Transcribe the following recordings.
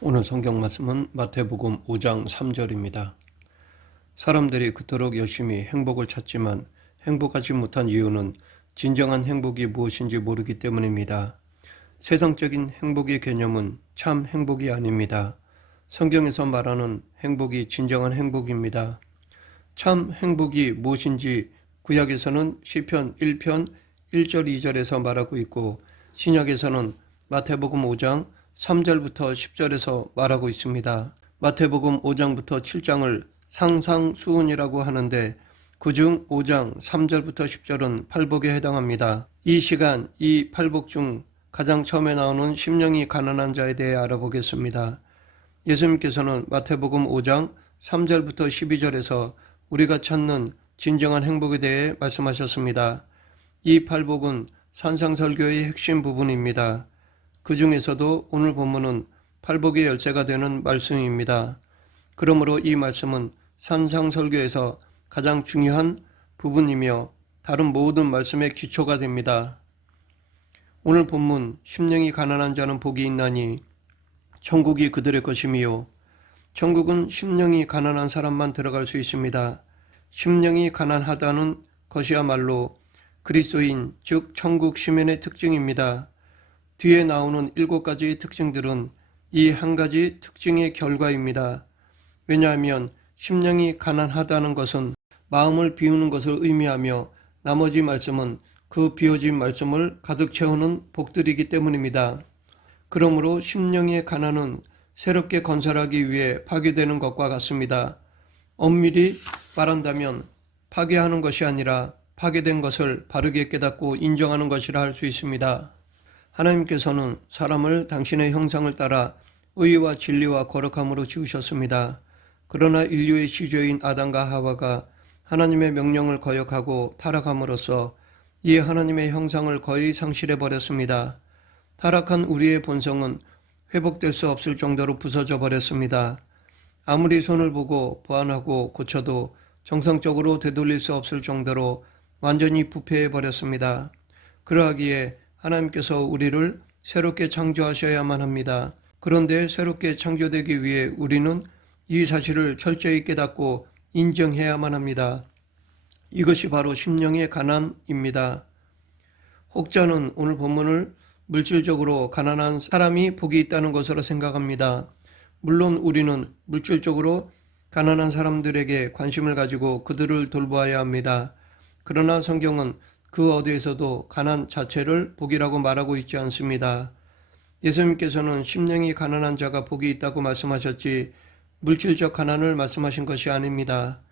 오늘 성경 말씀은 마태복음 5장 3절입니다. 사람들이 그토록 열심히 행복을 찾지만 행복하지 못한 이유는 진정한 행복이 무엇인지 모르기 때문입니다. 세상적인 행복의 개념은 참 행복이 아닙니다. 성경에서 말하는 행복이 진정한 행복입니다. 참 행복이 무엇인지 구약에서는 시편 1편 1절 2절에서 말하고 있고 신약에서는 마태복음 5장 3절부터 10절에서 말하고 있습니다. 마태복음 5장부터 7장을 상상수훈이라고 하는데 그중 5장 3절부터 10절은 팔복에 해당합니다. 이 시간 이 팔복 중 가장 처음에 나오는 심령이 가난한 자에 대해 알아보겠습니다. 예수님께서는 마태복음 5장 3절부터 12절에서 우리가 찾는 진정한 행복에 대해 말씀하셨습니다. 이 팔복은 산상설교의 핵심 부분입니다. 그 중에서도 오늘 본문은 팔복의 열쇠가 되는 말씀입니다. 그러므로 이 말씀은 산상설교에서 가장 중요한 부분이며 다른 모든 말씀의 기초가 됩니다. 오늘 본문 심령이 가난한 자는 복이 있나니 천국이 그들의 것이미요. 천국은 심령이 가난한 사람만 들어갈 수 있습니다. 심령이 가난하다는 것이야말로 그리스도인 즉 천국 시민의 특징입니다. 뒤에 나오는 7가지의 특징들은 이 한 가지 특징의 결과입니다. 왜냐하면 심령이 가난하다는 것은 마음을 비우는 것을 의미하며 나머지 말씀은 그 비워진 말씀을 가득 채우는 복들이기 때문입니다. 그러므로 심령의 가난은 새롭게 건설하기 위해 파괴되는 것과 같습니다. 엄밀히 말한다면 파괴하는 것이 아니라 파괴된 것을 바르게 깨닫고 인정하는 것이라 할 수 있습니다. 하나님께서는 사람을 당신의 형상을 따라 의와 진리와 거룩함으로 지으셨습니다. 그러나 인류의 시조인 아담과 하와가 하나님의 명령을 거역하고 타락함으로써 이 하나님의 형상을 거의 상실해버렸습니다. 타락한 우리의 본성은 회복될 수 없을 정도로 부서져 버렸습니다. 아무리 손을 보고 보완하고 고쳐도 정상적으로 되돌릴 수 없을 정도로 완전히 부패해 버렸습니다. 그러하기에 하나님께서 우리를 새롭게 창조하셔야만 합니다. 그런데 새롭게 창조되기 위해 우리는 이 사실을 철저히 깨닫고 인정해야만 합니다. 이것이 바로 심령의 가난입니다. 혹자는 오늘 본문을 물질적으로 가난한 사람이 복이 있다는 것으로 생각합니다. 물론 우리는 물질적으로 가난한 사람들에게 관심을 가지고 그들을 돌보아야 합니다. 그러나 성경은 그 어디에서도 가난 자체를 복이라고 말하고 있지 않습니다. 예수님께서는 심령이 가난한 자가 복이 있다고 말씀하셨지 물질적 가난을 말씀하신 것이 아닙니다.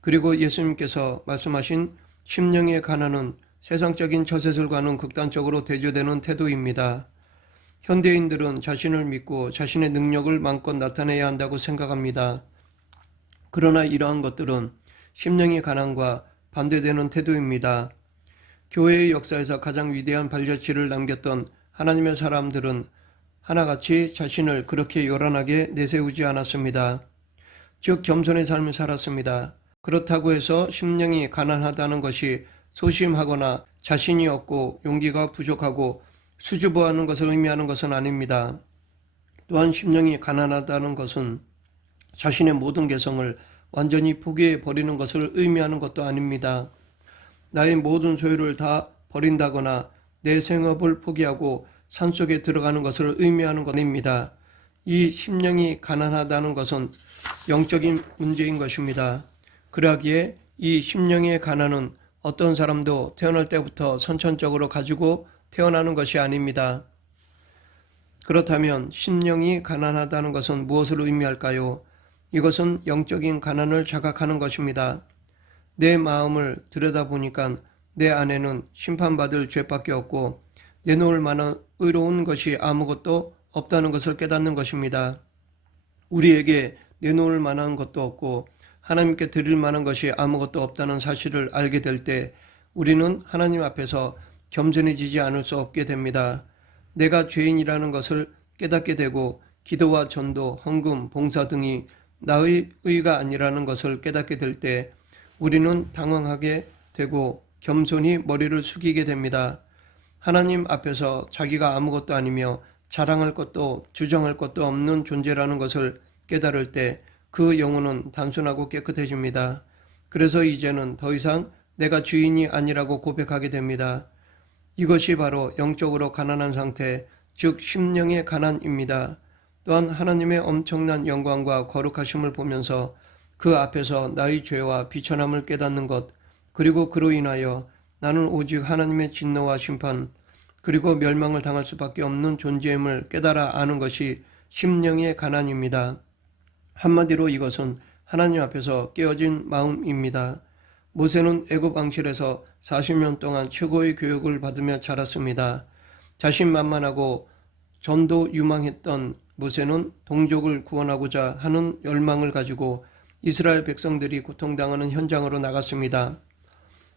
그리고 예수님께서 말씀하신 심령의 가난은 세상적인 처세술과는 극단적으로 대조되는 태도입니다. 현대인들은 자신을 믿고 자신의 능력을 마음껏 나타내야 한다고 생각합니다. 그러나 이러한 것들은 심령의 가난과 반대되는 태도입니다. 교회의 역사에서 가장 위대한 발자취를 남겼던 하나님의 사람들은 하나같이 자신을 그렇게 요란하게 내세우지 않았습니다. 즉 겸손의 삶을 살았습니다. 그렇다고 해서 심령이 가난하다는 것이 소심하거나 자신이 없고 용기가 부족하고 수줍어하는 것을 의미하는 것은 아닙니다. 또한 심령이 가난하다는 것은 자신의 모든 개성을 완전히 포기해 버리는 것을 의미하는 것도 아닙니다. 나의 모든 소유를 다 버린다거나 내 생업을 포기하고 산속에 들어가는 것을 의미하는 것입니다. 이 심령이 가난하다는 것은 영적인 문제인 것입니다. 그러기에 이 심령의 가난은 어떤 사람도 태어날 때부터 선천적으로 가지고 태어나는 것이 아닙니다. 그렇다면 심령이 가난하다는 것은 무엇을 의미할까요? 이것은 영적인 가난을 자각하는 것입니다. 내 마음을 들여다보니까 내 안에는 심판받을 죄밖에 없고 내놓을 만한 의로운 것이 아무것도 없다는 것을 깨닫는 것입니다. 우리에게 내놓을 만한 것도 없고 하나님께 드릴 만한 것이 아무것도 없다는 사실을 알게 될 때 우리는 하나님 앞에서 겸손해지지 않을 수 없게 됩니다. 내가 죄인이라는 것을 깨닫게 되고 기도와 전도, 헌금, 봉사 등이 나의 의가 아니라는 것을 깨닫게 될 때 우리는 당황하게 되고 겸손히 머리를 숙이게 됩니다. 하나님 앞에서 자기가 아무것도 아니며 자랑할 것도 주장할 것도 없는 존재라는 것을 깨달을 때 그 영혼은 단순하고 깨끗해집니다. 그래서 이제는 더 이상 내가 주인이 아니라고 고백하게 됩니다. 이것이 바로 영적으로 가난한 상태, 즉 심령의 가난입니다. 또한 하나님의 엄청난 영광과 거룩하심을 보면서 그 앞에서 나의 죄와 비천함을 깨닫는 것, 그리고 그로 인하여 나는 오직 하나님의 진노와 심판, 그리고 멸망을 당할 수밖에 없는 존재임을 깨달아 아는 것이 심령의 가난입니다. 한마디로 이것은 하나님 앞에서 깨어진 마음입니다. 모세는 애굽 왕실에서 40년 동안 최고의 교육을 받으며 자랐습니다. 자신만만하고 전도 유망했던 모세는 동족을 구원하고자 하는 열망을 가지고 이스라엘 백성들이 고통당하는 현장으로 나갔습니다.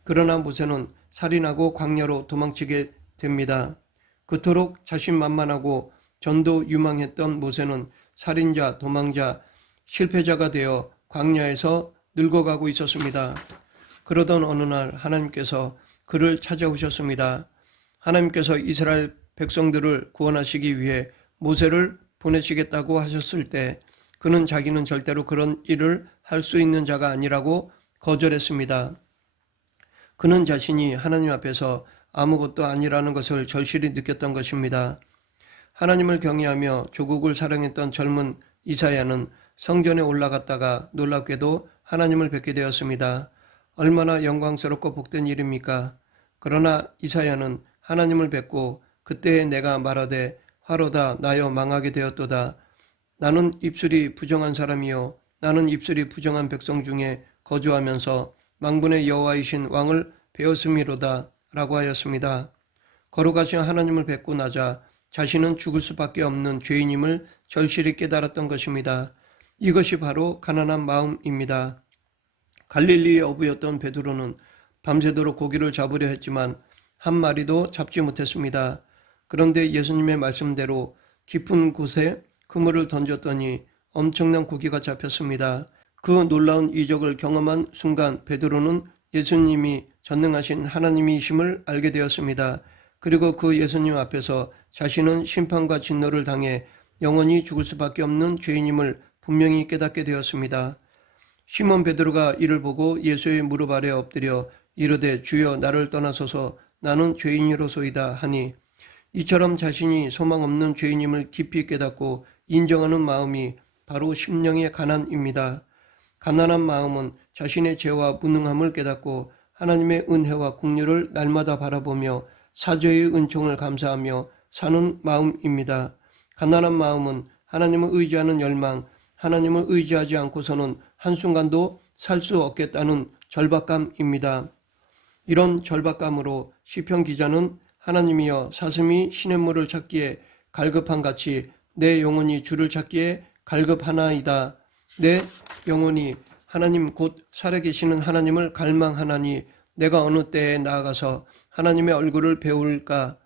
그러나 모세는 살인하고 광야로 도망치게 됩니다. 그토록 자신만만하고 전도 유망했던 모세는 살인자, 도망자, 실패자가 되어 광야에서 늙어가고 있었습니다. 그러던 어느 날 하나님께서 그를 찾아오셨습니다. 하나님께서 이스라엘 백성들을 구원하시기 위해 모세를 보내시겠다고 하셨을 때 그는 자기는 절대로 그런 일을 할 수 있는 자가 아니라고 거절했습니다. 그는 자신이 하나님 앞에서 아무것도 아니라는 것을 절실히 느꼈던 것입니다. 하나님을 경외하며 조국을 사랑했던 젊은 이사야는 성전에 올라갔다가 놀랍게도 하나님을 뵙게 되었습니다. 얼마나 영광스럽고 복된 일입니까? 그러나 이사야는 하나님을 뵙고 그때에 내가 말하되 화로다 나여 망하게 되었도다. 나는 입술이 부정한 사람이요 나는 입술이 부정한 백성 중에 거주하면서 망군의 여호와이신 왕을 배웠음이로다 라고 하였습니다. 거룩하신 하나님을 뵙고 나자 자신은 죽을 수밖에 없는 죄인임을 절실히 깨달았던 것입니다. 이것이 바로 가난한 마음입니다. 갈릴리의 어부였던 베드로는 밤새도록 고기를 잡으려 했지만 한 마리도 잡지 못했습니다. 그런데 예수님의 말씀대로 깊은 곳에 그물을 던졌더니 엄청난 고기가 잡혔습니다. 그 놀라운 이적을 경험한 순간 베드로는 예수님이 전능하신 하나님이심을 알게 되었습니다. 그리고 그 예수님 앞에서 자신은 심판과 진노를 당해 영원히 죽을 수밖에 없는 죄인임을 분명히 깨닫게 되었습니다. 시몬 베드로가 이를 보고 예수의 무릎 아래 엎드려 이르되 주여 나를 떠나소서 나는 죄인이로소이다 하니 이처럼 자신이 소망 없는 죄인임을 깊이 깨닫고 인정하는 마음이 바로 심령의 가난입니다. 가난한 마음은 자신의 죄와 무능함을 깨닫고 하나님의 은혜와 긍휼을 날마다 바라보며 사죄의 은총을 감사하며 사는 마음입니다. 가난한 마음은 하나님을 의지하는 열망, 하나님을 의지하지 않고서는 한순간도 살 수 없겠다는 절박감입니다. 이런 절박감으로 시편 기자는 하나님이여 사슴이 시냇물을 찾기에 갈급한 같이 내 영혼이 주를 찾기에 갈급하나이다. 내 영혼이 하나님 곧 살아계시는 하나님을 갈망하나니 내가 어느 때에 나아가서 하나님의 얼굴을 배울까?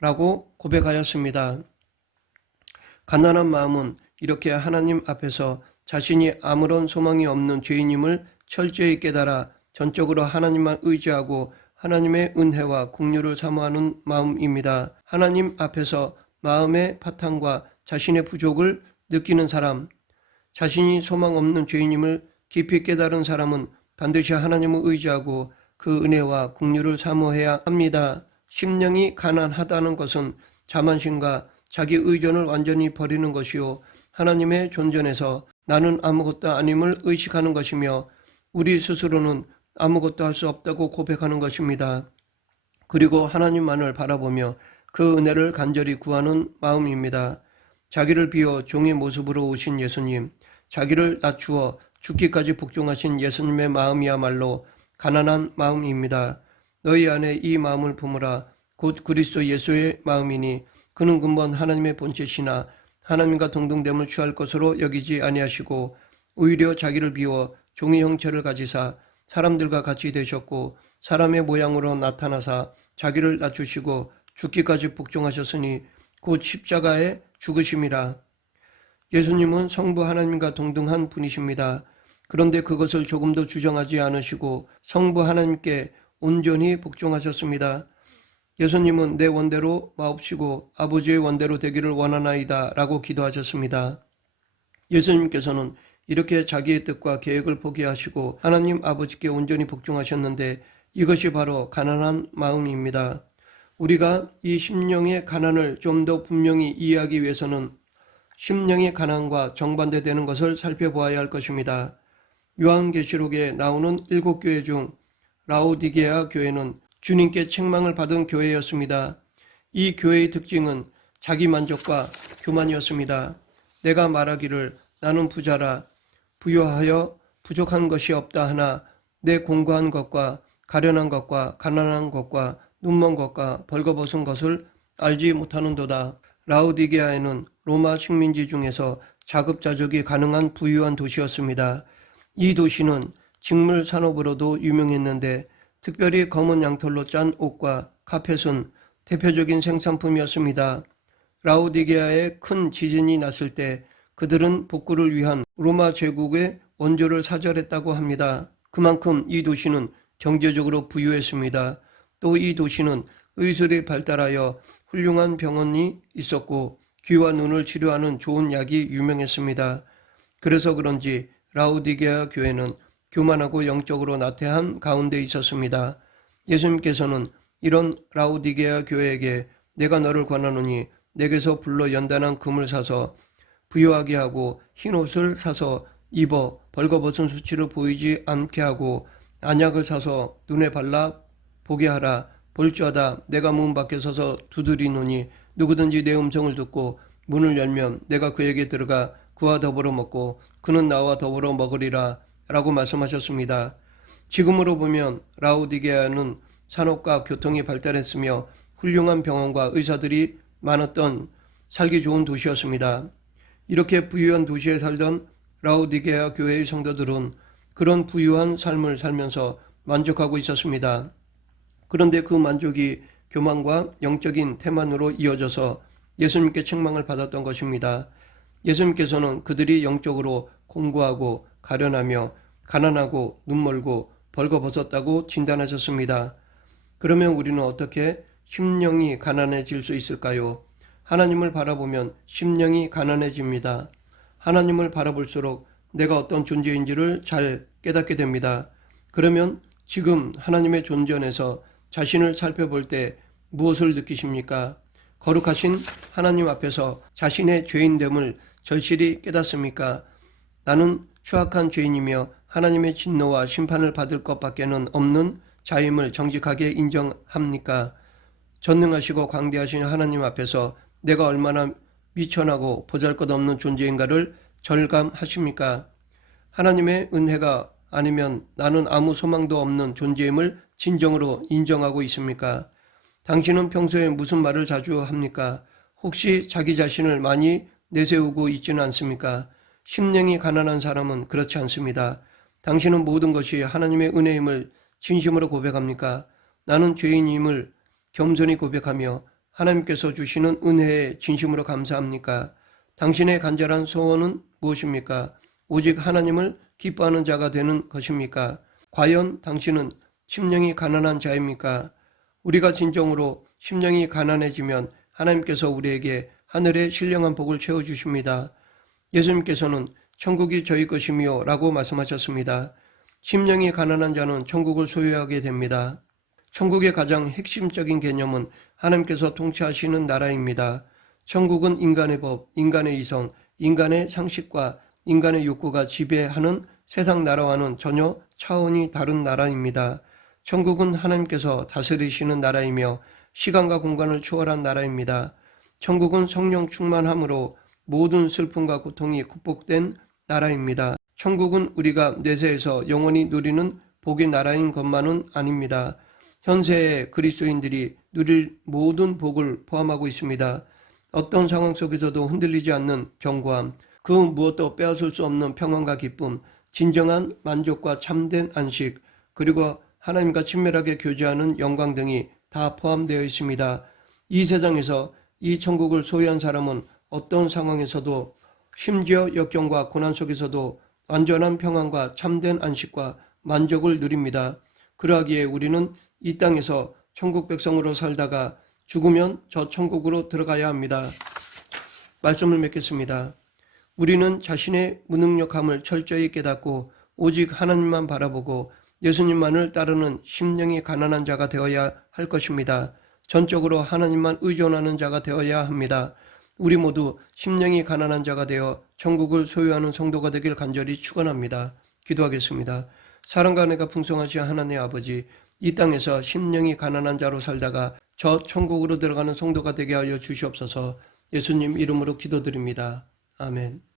라고 고백하였습니다. 가난한 마음은 이렇게 하나님 앞에서 자신이 아무런 소망이 없는 죄인임을 철저히 깨달아 전적으로 하나님만 의지하고 하나님의 은혜와 긍휼을 사모하는 마음입니다. 하나님 앞에서 마음의 파탄과 자신의 부족을 느끼는 사람, 자신이 소망 없는 죄인임을 깊이 깨달은 사람은 반드시 하나님을 의지하고 그 은혜와 긍휼을 사모해야 합니다. 심령이 가난하다는 것은 자만심과 자기 의존을 완전히 버리는 것이요 하나님의 존전에서 나는 아무것도 아님을 의식하는 것이며 우리 스스로는 아무것도 할 수 없다고 고백하는 것입니다. 그리고 하나님만을 바라보며 그 은혜를 간절히 구하는 마음입니다. 자기를 비워 종의 모습으로 오신 예수님, 자기를 낮추어 죽기까지 복종하신 예수님의 마음이야말로 가난한 마음입니다. 너희 안에 이 마음을 품으라. 곧 그리스도 예수의 마음이니 그는 근본 하나님의 본체시나 하나님과 동등됨을 취할 것으로 여기지 아니하시고 오히려 자기를 비워 종의 형체를 가지사 사람들과 같이 되셨고 사람의 모양으로 나타나사 자기를 낮추시고 죽기까지 복종하셨으니 곧 십자가에 죽으심이라. 예수님은 성부 하나님과 동등한 분이십니다. 그런데 그것을 조금도 주정하지 않으시고 성부 하나님께 온전히 복종하셨습니다. 예수님은 내 원대로 마옵시고 아버지의 원대로 되기를 원하나이다 라고 기도하셨습니다. 예수님께서는 이렇게 자기의 뜻과 계획을 포기하시고 하나님 아버지께 온전히 복종하셨는데 이것이 바로 가난한 마음입니다. 우리가 이 심령의 가난을 좀 더 분명히 이해하기 위해서는 심령의 가난과 정반대되는 것을 살펴보아야 할 것입니다. 요한계시록에 나오는 7교회 중 라오디게아 교회는 주님께 책망을 받은 교회였습니다. 이 교회의 특징은 자기만족과 교만이었습니다. 내가 말하기를 나는 부자라 부유하여 부족한 것이 없다 하나 내 공고한 것과 가련한 것과 가난한 것과 눈먼 것과 벌거벗은 것을 알지 못하는도다. 라오디게아에는 로마 식민지 중에서 자급자족이 가능한 부유한 도시였습니다. 이 도시는 직물 산업으로도 유명했는데 특별히 검은 양털로 짠 옷과 카펫은 대표적인 생산품이었습니다. 라오디게아에 큰 지진이 났을 때 그들은 복구를 위한 로마 제국의 원조를 사절했다고 합니다. 그만큼 이 도시는 경제적으로 부유했습니다. 또 이 도시는 의술이 발달하여 훌륭한 병원이 있었고 귀와 눈을 치료하는 좋은 약이 유명했습니다. 그래서 그런지 라오디게아 교회는 교만하고 영적으로 나태한 가운데 있었습니다. 예수님께서는 이런 라오디게아 교회에게 내가 너를 권하노니 내게서 불로 연단한 금을 사서 부유하게 하고 흰 옷을 사서 입어 벌거벗은 수치를 보이지 않게 하고 안약을 사서 눈에 발라 보게 하라. 볼지어다 내가 문 밖에 서서 두드리노니 누구든지 내 음성을 듣고 문을 열면 내가 그에게 들어가 그와 더불어 먹고 그는 나와 더불어 먹으리라 라고 말씀하셨습니다. 지금으로 보면 라오디게아는 산업과 교통이 발달했으며 훌륭한 병원과 의사들이 많았던 살기 좋은 도시였습니다. 이렇게 부유한 도시에 살던 라오디게아 교회의 성도들은 그런 부유한 삶을 살면서 만족하고 있었습니다. 그런데 그 만족이 교만과 영적인 태만으로 이어져서 예수님께 책망을 받았던 것입니다. 예수님께서는 그들이 영적으로 공고하고 가련하며 가난하고 눈멀고 벌거벗었다고 진단하셨습니다. 그러면 우리는 어떻게 심령이 가난해질 수 있을까요? 하나님을 바라보면 심령이 가난해집니다. 하나님을 바라볼수록 내가 어떤 존재인지를 잘 깨닫게 됩니다. 그러면 지금 하나님의 존전에서 자신을 살펴볼 때 무엇을 느끼십니까? 거룩하신 하나님 앞에서 자신의 죄인됨을 절실히 깨닫습니까? 나는 추악한 죄인이며 하나님의 진노와 심판을 받을 것밖에는 없는 자임을 정직하게 인정합니까? 전능하시고 광대하신 하나님 앞에서 내가 얼마나 미천하고 보잘것없는 존재인가를 절감하십니까? 하나님의 은혜가 아니면 나는 아무 소망도 없는 존재임을 진정으로 인정하고 있습니까? 당신은 평소에 무슨 말을 자주 합니까? 혹시 자기 자신을 많이 내세우고 있지는 않습니까? 심령이 가난한 사람은 그렇지 않습니다. 당신은 모든 것이 하나님의 은혜임을 진심으로 고백합니까? 나는 죄인임을 겸손히 고백하며 하나님께서 주시는 은혜에 진심으로 감사합니까? 당신의 간절한 소원은 무엇입니까? 오직 하나님을 기뻐하는 자가 되는 것입니까? 과연 당신은 심령이 가난한 자입니까? 우리가 진정으로 심령이 가난해지면 하나님께서 우리에게 하늘의 신령한 복을 채워주십니다. 예수님께서는 천국이 저희 것이며 라고 말씀하셨습니다. 심령이 가난한 자는 천국을 소유하게 됩니다. 천국의 가장 핵심적인 개념은 하나님께서 통치하시는 나라입니다. 천국은 인간의 법, 인간의 이성, 인간의 상식과 인간의 욕구가 지배하는 세상 나라와는 전혀 차원이 다른 나라입니다. 천국은 하나님께서 다스리시는 나라이며 시간과 공간을 초월한 나라입니다. 천국은 성령 충만함으로 모든 슬픔과 고통이 극복된 나라입니다. 천국은 우리가 내세에서 영원히 누리는 복의 나라인 것만은 아닙니다. 현세의 그리스도인들이 누릴 모든 복을 포함하고 있습니다. 어떤 상황 속에서도 흔들리지 않는 견고함, 그 무엇도 빼앗을 수 없는 평안과 기쁨, 진정한 만족과 참된 안식, 그리고 하나님과 친밀하게 교제하는 영광 등이 다 포함되어 있습니다. 이 세상에서 이 천국을 소유한 사람은 어떤 상황에서도 심지어 역경과 고난 속에서도 완전한 평안과 참된 안식과 만족을 누립니다. 그러하기에 우리는 이 땅에서 천국 백성으로 살다가 죽으면 저 천국으로 들어가야 합니다. 말씀을 맺겠습니다. 우리는 자신의 무능력함을 철저히 깨닫고 오직 하나님만 바라보고 예수님만을 따르는 심령이 가난한 자가 되어야 할 것입니다. 전적으로 하나님만 의존하는 자가 되어야 합니다. 우리 모두 심령이 가난한 자가 되어 천국을 소유하는 성도가 되길 간절히 축원합니다. 기도하겠습니다. 사랑과 은혜가 풍성하신 하나님 아버지, 이 땅에서 심령이 가난한 자로 살다가 저 천국으로 들어가는 성도가 되게 하여 주시옵소서. 예수님 이름으로 기도드립니다. 아멘.